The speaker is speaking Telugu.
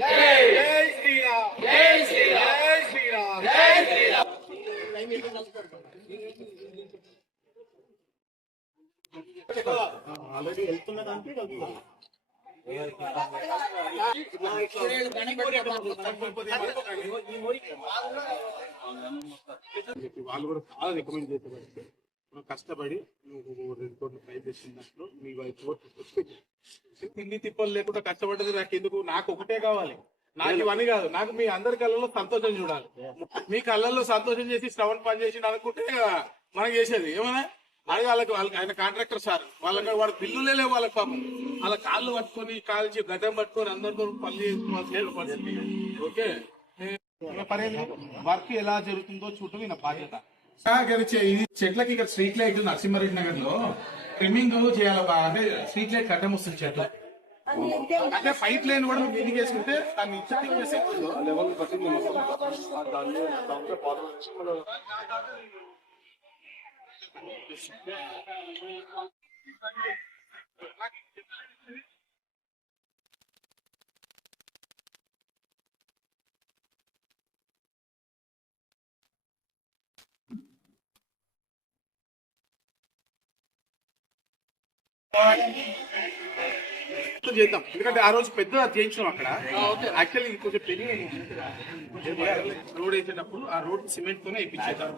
జై శ్రీరామ్ జై శ్రీరామ్ జై శ్రీరామ్ జై శ్రీరామ్. ఆల్రెడీ వెళ్తున్నదానికి వాళ్ళు కూడా చాలా రికమెండ్ చేసేవారు. కష్టపడి నువ్వు 2 కోట్లు ట్రై చేసినట్లు మీ వైపు తిండి తిప్పలు లేకుండా కష్టపడ్డది నాకు ఎందుకు? నాకు ఒకటే కావాలి. నాకు ఇవన్నీ కాదు, నాకు మీ అందరి కళ్ళల్లో సంతోషం చూడాలి. మీ కళ్ళల్లో సంతోషం చేసి శ్రవణ్ పని చేసి అనుకుంటే మనకి చేసేది ఏమన్నా అలాగే వాళ్ళకి ఆయన కాంట్రాక్టర్ సార్ వాళ్ళకి వాడు బిల్లులే లేవు వాళ్ళకి పాపం. వాళ్ళ కాళ్ళు పట్టుకొని కాల్చి గడ్డం పట్టుకొని అందరితో పని చేసుకోవాల్సిన పరిస్థితి. ఓకే వర్క్ ఎలా జరుగుతుందో చూడటం నా బాధ్యత. ఇది చెట్లకి ఇక్కడ స్ట్రీట్ లైట్ నరసింహారెడ్డి నగర్ లో ట్రిమ్మింగ్ చేయాలి. అంటే స్ట్రీట్ లైట్ కట్టం వస్తుంది చెట్లు. అంటే ఫైట్ లైన్ కూడా మీరు మీదికి వేసుకుంటే దాన్ని ఇచ్చేటింగ్ చేసే లెవెల్ బట్టి చేద్దాం. ఎందుకంటే ఆ రోజు పెద్ద చేయించాం అక్కడ. యాక్చువల్లీ కొంచెం పెళ్లి రోడ్ వేసేటప్పుడు ఆ రోడ్ సిమెంట్ తోనే వేయించేద్దాం.